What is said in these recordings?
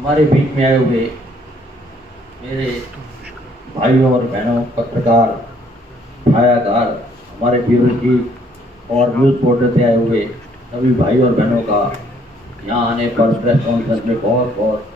हमारे बीच में आए हुए मेरे भाइयों और बहनों, पत्रकार, छायाकार, हमारे ब्यूरो चीफ और न्यूज़ पोर्टल से आए हुए सभी भाई और बहनों का यहाँ आने पर प्रेस कॉन्फ्रेंस में बहुत बहुत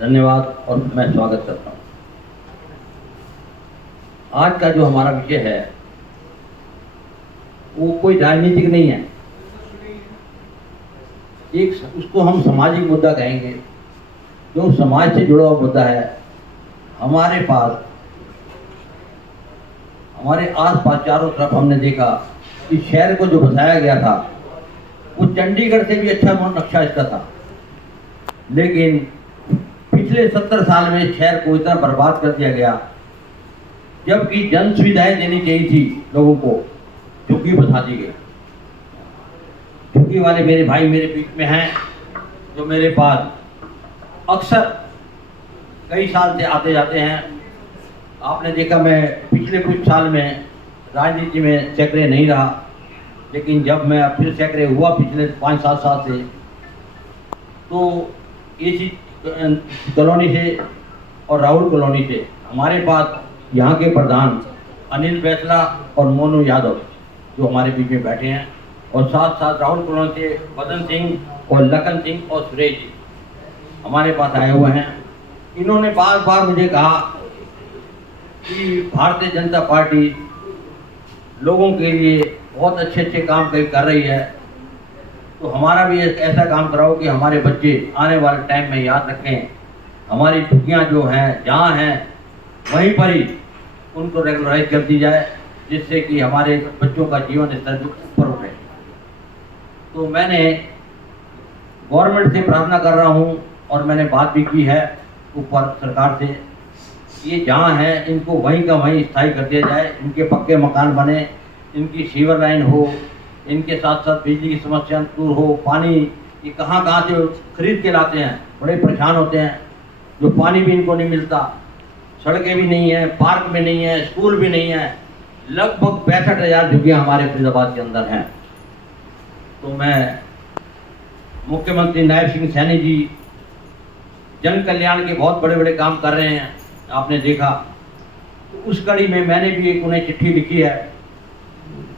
धन्यवाद और मैं स्वागत करता हूँ। आज का जो हमारा विषय है वो कोई राजनीतिक नहीं है, एक उसको हम सामाजिक मुद्दा कहेंगे, जो समाज से जुड़ा हुआ मुद्दा है। हमारे पास, हमारे आसपास चारों तरफ हमने देखा कि शहर को जो बसाया गया था वो चंडीगढ़ से भी अच्छा नक्शा इसका था, लेकिन पिछले 70 साल में शहर को इतना बर्बाद कर दिया गया, जबकि जन सुविधाएं देनी चाहिए थी लोगों को, झुग्गी बसा दी गई। झुग्गी वाले मेरे भाई मेरे बीच में हैं, जो मेरे पास अक्सर कई साल से आते जाते हैं। आपने देखा मैं पिछले कुछ साल में राजनीति में सक्रिय नहीं रहा, लेकिन जब मैं फिर सक्रिय हुआ पिछले 5-7 साल से, तो इसी कॉलोनी से और राहुल कॉलोनी से हमारे पास यहाँ के प्रधान अनिल बैसला और मोनू यादव जो हमारे बीच में बैठे हैं, और साथ साथ राहुल कॉलोनी से बदन सिंह और लखन सिंह और सुरेश जी हमारे पास आए हुए हैं। इन्होंने बार बार मुझे कहा कि भारतीय जनता पार्टी लोगों के लिए बहुत अच्छे अच्छे काम कर रही है, तो हमारा भी ऐसा काम कराओ कि हमारे बच्चे आने वाले टाइम में याद रखें, हमारी छुट्टियाँ जो हैं जहाँ हैं वहीं पर ही उनको रेगुलराइज कर दी जाए, जिससे कि हमारे बच्चों का जीवन स्तर ऊपर उठे। तो मैंने गवर्नमेंट से प्रार्थना कर रहा हूँ और मैंने बात भी की है ऊपर सरकार से, ये जहाँ हैं इनको वहीं का वहीं स्थायी कर दिया जाए, इनके पक्के मकान बने, इनकी सीवर लाइन हो, इनके साथ साथ बिजली की समस्या दूर हो, पानी ये कहाँ कहाँ से खरीद के लाते हैं, बड़े परेशान होते हैं, जो पानी भी इनको नहीं मिलता, सड़कें भी नहीं है, पार्क भी नहीं है, स्कूल भी नहीं है। लगभग 65,000 झुग्गियाँ हमारे फरीदाबाद के अंदर हैं। तो मैं मुख्यमंत्री नायब सिंह सैनी जी जन कल्याण के बहुत बड़े बड़े काम कर रहे हैं, आपने देखा। तो उस कड़ी में मैंने भी एक उन्हें चिट्ठी लिखी है,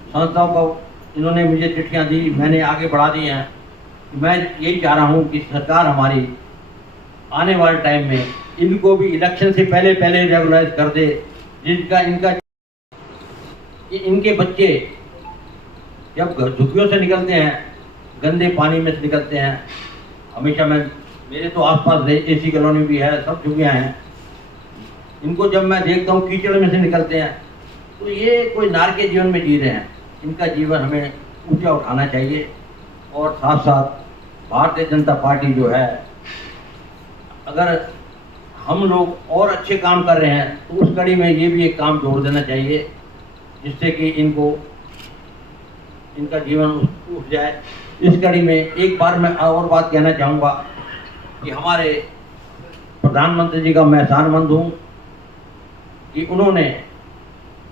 संस्थाओं को इन्होंने मुझे चिट्ठियां दी, मैंने आगे बढ़ा दी हैं। मैं यही चाह रहा हूं कि सरकार हमारी आने वाले टाइम में इनको भी इलेक्शन से पहले रेगुलराइज कर दे, जिनका इनके बच्चे जब झुग्गियों से निकलते हैं, गंदे पानी में से निकलते हैं, हमेशा मेरे तो आसपास एसी कॉलोनी भी है, सब झुग्गियाँ हैं, इनको जब मैं देखता हूँ कीचड़ में से निकलते हैं, तो ये कोई नार के जीवन में जी रहे हैं। इनका जीवन हमें ऊंचा उठाना चाहिए। और साथ साथ भारतीय जनता पार्टी जो है, अगर हम लोग और अच्छे काम कर रहे हैं तो उस कड़ी में ये भी एक काम जोड़ देना चाहिए, जिससे कि इनका जीवन उठ जाए। इस कड़ी में एक बार मैं और बात कहना चाहूँगा कि हमारे प्रधानमंत्री जी का मैं एहसानमंद हूँ कि उन्होंने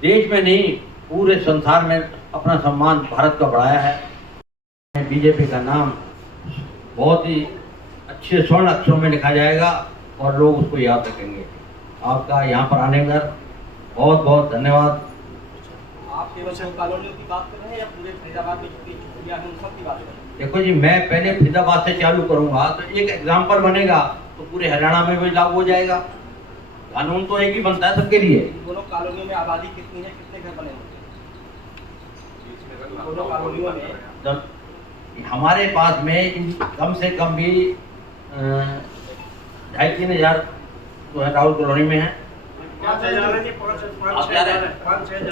देश में नहीं पूरे संसार में अपना सम्मान भारत का बढ़ाया है। बीजेपी का नाम बहुत ही अच्छे स्वर्ण अक्षरों में लिखा जाएगा और लोग उसको याद रखेंगे। आपका यहाँ पर आने पर बहुत बहुत धन्यवाद। आप केवल कॉलोनियों की बात कर रहे हैं या पूरे फरीदाबाद में जितनी झुग्गियां हैं उन सब की बात कर रहे हैं? देखो जी, मैं पहले फरीदाबाद से चालू करूँगा तो एक एग्जाम्पल बनेगा, तो पूरे हरियाणा में भी लागू हो जाएगा। कानून तो एक ही बनता है सबके लिए। दोनों कॉलोनियों में आबादी कितनी है, कितने घर बने होंगे दोनों कॉलोनियों में? हमारे पास में कम से कम भी 2,500-3 हज़ार जो है राहुल कॉलोनी में है,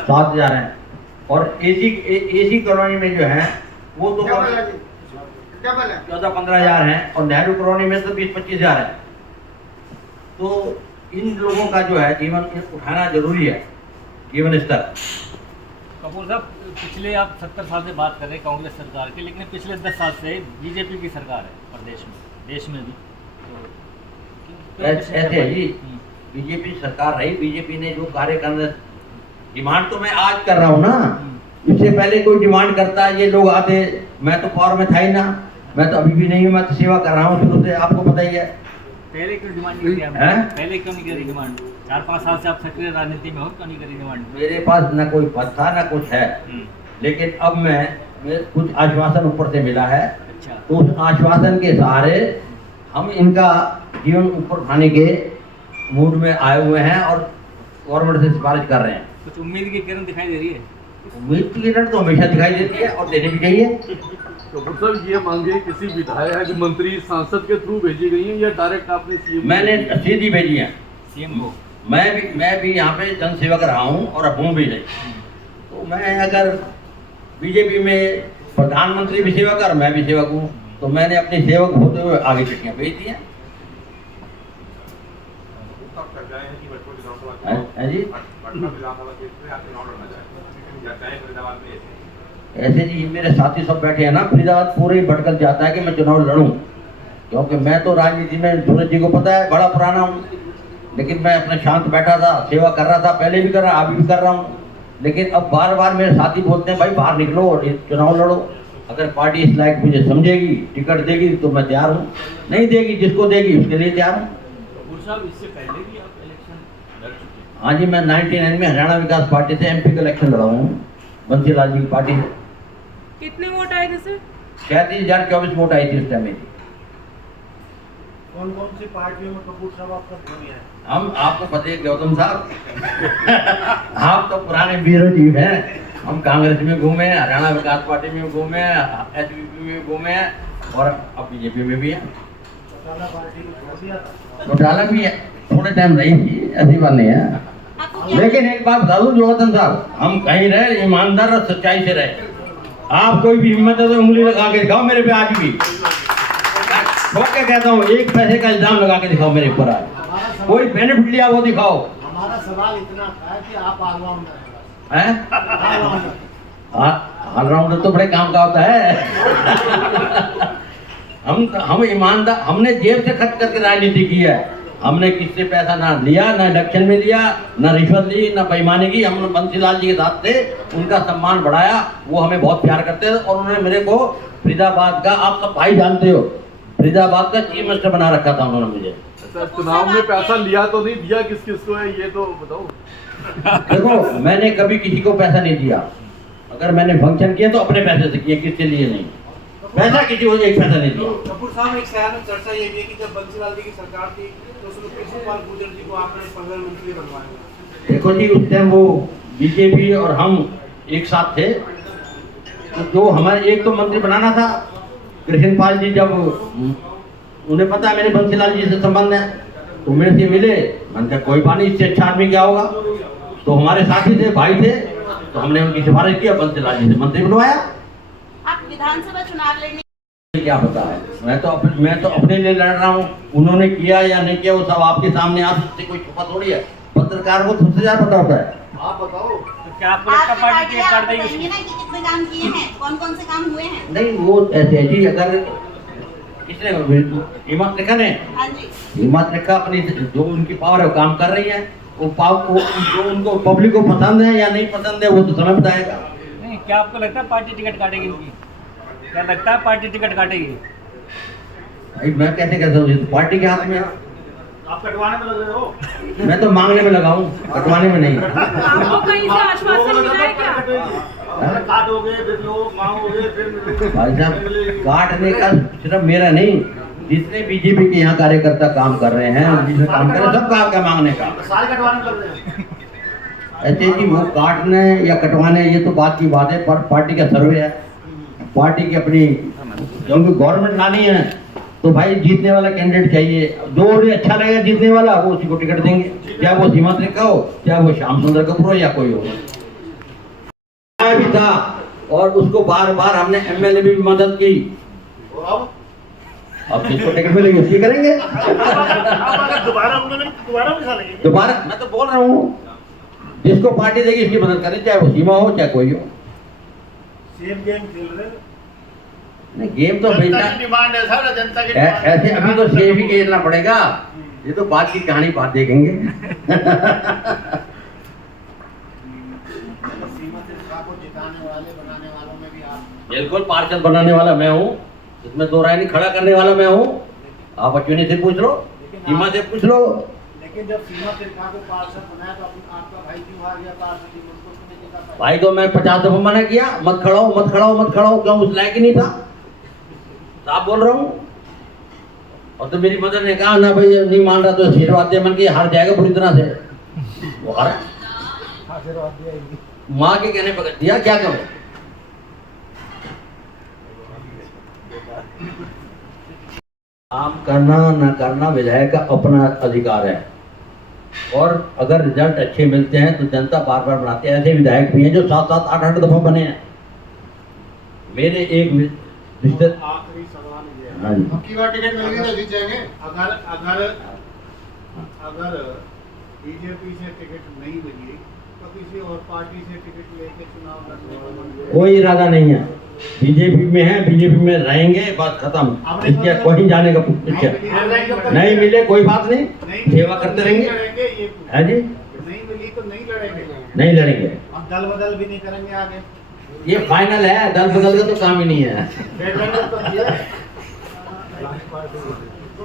7,000 हैं, और एसी कॉलोनी में जो है वो तो 14-15 हज़ार हैं, और नेहरू कॉलोनी में तो 20-25 हज़ार है। तो इन लोगों का जो है जीवन उठाना जरूरी है, जीवन स्तर। कपूर साहब, पिछले आप 70 साल से बात कर रहे हैं कांग्रेस सरकार की, लेकिन पिछले 10 साल से बीजेपी की सरकार है प्रदेश में, देश में भी। तो ऐसे है जी, बीजेपी सरकार रही, बीजेपी ने जो कार्य करना, डिमांड तो मैं आज कर रहा हूँ ना, इससे पहले कोई डिमांड करता ये लोग आते, मैं तो पावर में था ही ना, मैं तो अभी भी नहीं हूँ, मैं तो सेवा कर रहा हूँ शुरू से, आपको पता ही है। पहले क्यों डिमांड नहीं किया हैं? पहले क्यों नहीं करी डिमांड? 4-5 साल से आप सक्रिय राजनीति में हो, क्यों नहीं करी डिमांड? मेरे पास ना कोई पद था ना कुछ है, लेकिन अब मैं कुछ आश्वासन ऊपर से मिला है, अच्छा। तो उस आश्वासन के सहारे हम इनका जीवन ऊपर उठाने के मूड में आए हुए हैं और गवर्नमेंट से सिफारिश कर रहे हैं। कुछ उम्मीद की किरण दिखाई दे रही है? उम्मीद की किरण तो हमेशा दिखाई देती है और देनी भी चाहिए। कपूर साहब, ये मांगे किसी विधायक, मंत्री, सांसद के थ्रू भेजी गई हैं या डायरेक्ट आपने सीएम? मैंने सीधी भेजी है सीएम को। मैं भी यहाँ पे जन सेवक रहा हूँ और अब हूँ भी नहीं, तो मैं अगर बीजेपी में प्रधानमंत्री भी सेवक और मैं भी सेवक हूँ, तो मैंने अपनी सेवक होते हुए आगे चिट्ठियाँ भेज दी हैं। जी ऐसे जी मेरे साथी सब बैठे हैं ना, फरीदाबाद पूरे ही भटकल जाता है कि मैं चुनाव लड़ूं, क्योंकि मैं तो राजनीति में, सूरज जी को पता है, बड़ा पुराना हूँ, लेकिन मैं अपने शांत बैठा था, सेवा कर रहा था, पहले भी कर रहा, अभी भी कर रहा हूँ। लेकिन अब बार बार मेरे साथी बोलते हैं भाई बाहर निकलो और चुनाव लड़ो। अगर पार्टी इस लायक मुझे समझेगी, टिकट देगी तो मैं तैयार हूँ, नहीं देगी, जिसको देगी उसके लिए तैयार हूँ। कपूर साहब, इससे पहले भी आप इलेक्शन लड़ चुके हैं? हाँ जी, मैं 99 में हरियाणा विकास पार्टी से MP का इलेक्शन लड़ा हूँ, बंसीलाल जी की पार्टी से। कितने वोट आए थे सर? 37,024 वोट आई थी उस टाइम मेरी। कौन कौन सी पार्टियों में कपूर साहब आपका घूमे हैं? हम आपको पता है गौतम साहब आप तो पुराने ब्यूरो चीफ हैं। हम कांग्रेस में घूमे, हरियाणा विकास पार्टी में घूमे, SVP में घूमे और अब BJP में भी है। चौटाला पार्टी को छोड़ दिया था। चौटाला भी है, थोड़े टाइम रही थी, ऐसी बात नहीं है। लेकिन एक बात बता दूं गौतम साहब, हम कहीं रहे ईमानदार और सच्चाई से रहे। आप कोई भी हिम्मत है तो उंगली लगा के दिखाओ मेरे पे आज भी, ठोक के कहता हूँ, 1 पैसे का इल्जाम लगा के दिखाओ मेरे ऊपर आज, कोई बेनिफिट लिया वो दिखाओ। हमारा सवाल इतना था कि आप ऑलराउंडर हैं? हैं। ऑलराउंडर तो बड़े काम का होता है। हम ईमानदार, हमने जेब से खर्च करके राजनीति की है। हमने किससे पैसा ना लिया, ना इलेक्शन में लिया, ना रिश्वत ली, ना बेईमानी की। हम बंसीलाल जी के साथ थे, उनका सम्मान बढ़ाया, वो हमें बहुत प्यार करते थे और उन्होंने मेरे को फरीदाबाद का, आप सब भाई जानते हो, फरीदाबाद का चीफ मिनिस्टर बना रखा था उन्होंने मुझे। सर, चुनाव में पैसा लिया तो नहीं, दिया किस किस को है ये तो बताओ। देखो, मैंने कभी किसी को पैसा नहीं दिया। अगर मैंने फंक्शन किया तो अपने पैसे से किए, किसके लिए नहीं। पैसा किसी को एक पैसा नहीं दिया। कपूर साहब, एक शहर में चर्चा ये भी है कि जब बंसीलाल जी की सरकार थी तो उसमें कृष्णपाल गुर्जर जी को आपने प्रधानमंत्री बनवाया। देखो जी, उस टाइम वो बीजेपी और हम एक साथ थे, तो जो हमारे एक तो मंत्री बनाना था, कृष्णपाल जी जब उन्हें पता मेरे बंसीलाल जी से संबंध है तो मेरे से मिले, मैंने कहा कोई बात नहीं, इससे अच्छा आदमी क्या होगा। तो हमारे साथी थे, भाई थे, तो हमने उनकी सिफारिश किया, बंसीलाल जी से मंत्री बनवाया। आप विधानसभा चुनाव लड़ने क्या पता है, मैं तो अपने लिए लड़ रहा हूँ। उन्होंने किया या नहीं किया वो सब आपके सामने, आप उससे कोई छुपा थोड़ी है। पत्रकार को सबसे ज्यादा पता होता है। आप बताओ। तो क्या आपको लगता है पार्टी टिकट काट देगी? बताएंगे ना कि कितने काम किए हैं, कौन कौन से काम हुए हैं? नहीं, वो ऐसे है जी, अगर किसने, हिम्मत रेखा ने, हाँ जी। हिम्मत रेखा अपनी जो उनकी पावर है वो काम कर रही है। वो पावर को जो उनको पब्लिक को पसंद है या नहीं पसंद है वो तो समय बताएगा। नहीं, क्या आपको लगता है पार्टी टिकट काटेगी इनकी? क्या लगता है पार्टी टिकट काटेगी? भाई मैं कैसे कहता हूँ, पार्टी के हाथ में है। आप कटवाने में लग रहे हो। मैं तो मांगने में लगा हूँ, कटवाने में नहीं। आपको कहीं से आश्वासन मिला है क्या? काटोगे फिर लोग मांगोगे फिर। भाई साहब, काटने का सिर्फ मेरा नहीं, जितने बीजेपी के यहाँ कार्यकर्ता काम कर रहे हैं, जिसमें काम कर रहे हैं, सब काम का मांगने का। सारे कटवाने में लग रहे हैं। ऐसे जी, वो काटने या कटवाने ये तो बात की बात है, पर पार्टी का सर्वे है, पार्टी की अपनी, क्योंकि गवर्नमेंट लानी है तो भाई जीतने वाला कैंडिडेट चाहिए। जो उन्हें अच्छा लगेगा जीतने वाला, वो उसी को टिकट देंगे, चाहे वो सीमा त्रिका हो, चाहे वो श्याम सुंदर कपूर हो या कोई हो। भी था और उसको बार बार हमने MLA में भी मदद की। अब जिसको टिकट मिलेगी उसकी करेंगे। दोबारा मैं तो बोल रहा हूँ, जिसको पार्टी देगी उसकी मदद करें, चाहे वो सीमा हो चाहे कोई हो। सेम गेम खेल रहे हैं। नहीं, गेम तो डिमांड है सर, जनता की ऐसे अभी तो सेफ ही खेलना पड़ेगा। ये तो बात की कहानी बात देखेंगे। को जिताने वाले बनाने वालों में भी आप। बिल्कुल, पार्षद बनाने वाला मैं हूँ, इसमें दो राय नहीं, खड़ा करने वाला मैं हूँ। आप अश्विनी से पूछ लो। लेकिन सीमा से पूछ लो। लेकिन जब सीमा तिरका को पार्षद बनाया तो आपका भाई क्यों आ गया पार्षद की मुझको क्यों नहीं देखा? भाई तो मैं 50 दफा मना किया, मत खड़ाओ मत खड़ाओ मत खड़ाओ, क्यों उस लायक ही नहीं था, साफ बोल रहा हूँ। और तो मेरी मदर ने कहा ना भाई नहीं मान रहा तो आशीर्वाद दे, मन के हार जाएगा पूरी तरह से। वो हारा, आशीर्वाद दिया ही नहीं। माँ के कहने पर दिया, क्या करो। काम करना ना करना विधायक का अपना अधिकार है, और अगर रिजल्ट अच्छे मिलते हैं तो जनता बार बार बनाती है। ऐसे विधायक भी हैं जो 7-7 8-8 दफा बने हैं। मेरे एक रिश्ते, आखिरी सवाल ये है, हाँ जी, अब की बार टिकट मिलेगी तो जीत जाएंगे। अगर अगर अगर बीजेपी से टिकट नहीं मिली तो किसी और पार्टी से टिकट लेके चुनाव लड़ने का मन है? कोई इरादा नहीं है। बीजेपी में है, बीजेपी में रहेंगे, बात खत्म। इसके कहीं जाने का पिक्चर नहीं मिले कोई बात नहीं, सेवा करते रहेंगे। है जी, नहीं मिली तो नहीं लड़ेंगे, नहीं लड़ेंगे, और दल बदल भी नहीं करेंगे आगे। ये फाइनल है। दल बदल का तो काम ही नहीं है।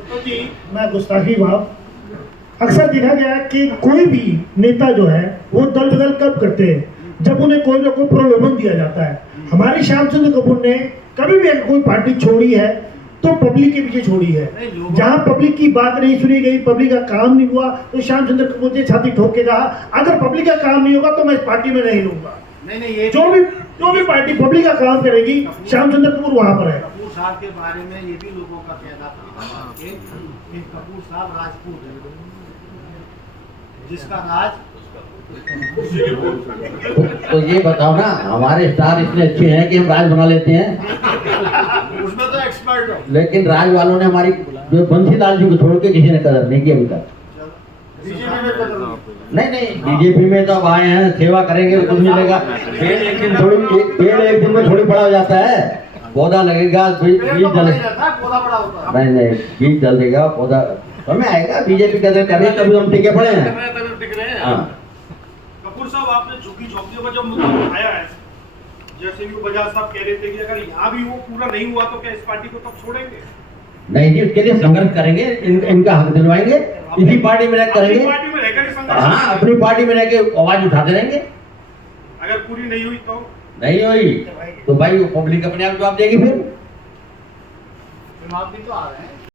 तो जी मैं गुस्ताखी भाव अक्सर देखा गया है कि कोई भी नेता जो है वो दल बदल कब करते हैं, जब उन्हें कोई ना कोई प्रलोभन दिया जाता है। हमारे श्याम चंद्र कपूर ने कभी भी कोई पार्टी छोड़ी है तो पब्लिक के पीछे छोड़ी है। जहां पब्लिक की बात नहीं सुनी गई, पब्लिक का काम नहीं हुआ, तो श्याम चंद्र कपूर ने छाती ठोक के कहा अगर पब्लिक का काम नहीं होगा तो मैं इस पार्टी में नहीं लूंगा। नहीं ये जो भी पार्टी पब्लिक का काम करेगी, श्याम चंद्र कपूर वहां पर है। कपूर साहब के बारे में ये भी लोगों का कहना था कि कपूर साहब राजपूत है, जिसका राज तो ये बताओ ना, हमारे स्टार इतने अच्छे हैं कि हम राज बना लेते हैं। उसमें तो एक्सपर्ट हो। लेकिन राज वालों ने हमारी जो बंसीलाल जी को छोड़ के किसी ने कदर नहीं की अभी तक। बीजेपी में बदल गया। नहीं बीजेपी में तो अब आए हैं, सेवा करेंगे तो कुछ मिलेगा। पेड़ एक दिन में थोड़ी बड़ा हो जाता है। पौधा लगेगा, बीज डल, पौधा बड़ा होता है। नहीं बीज डल देगा, पौधा हमें आएगा। बीजेपी कदर कर रही है तभी हम टिके पड़े हैं। हाँ, कपूर साहब आपने झुग्गी झोंपड़ियों का जो मुद्दा उठाया है, जैसे भी बजाज साहब कह रहे थे कि अगर यहाँ भी वो पूरा नहीं हुआ तो क्या इस पार्टी को तब छोड़ेंगे? नहीं जी, उसके लिए संघर्ष करेंगे, इनका हक दिलवाएंगे, इसी पार्टी में रह करेंगे। पार्टी में रहकर ही संघर्ष हाँ, अपनी पार्टी में रह के आवाज उठाते रहेंगे। अगर पूरी नहीं हुई तो नहीं हुई तो भाई वो पब्लिक अपने आप जवाब देगी। फिर चुनाव भी तो आ रहे हैं।